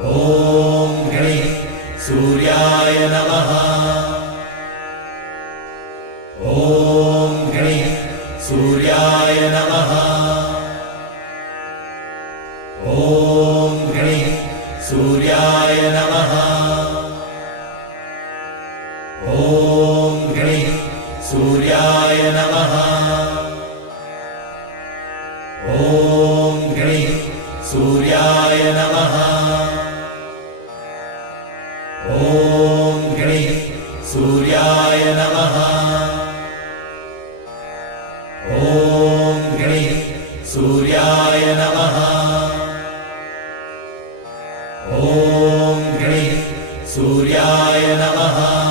ॐ गणेश सूर्याय नमः। ॐ गणेश सूर्याय नमः। ॐ गणेश सूर्याय नमः। ॐ गणेश सूर्याय नमः। ॐ गणेश सूर्याय नमः। ॐ गणेश सूर्याय नमः। ॐ गणेश सूर्याय नमः। ॐ गणेश सूर्याय नमः।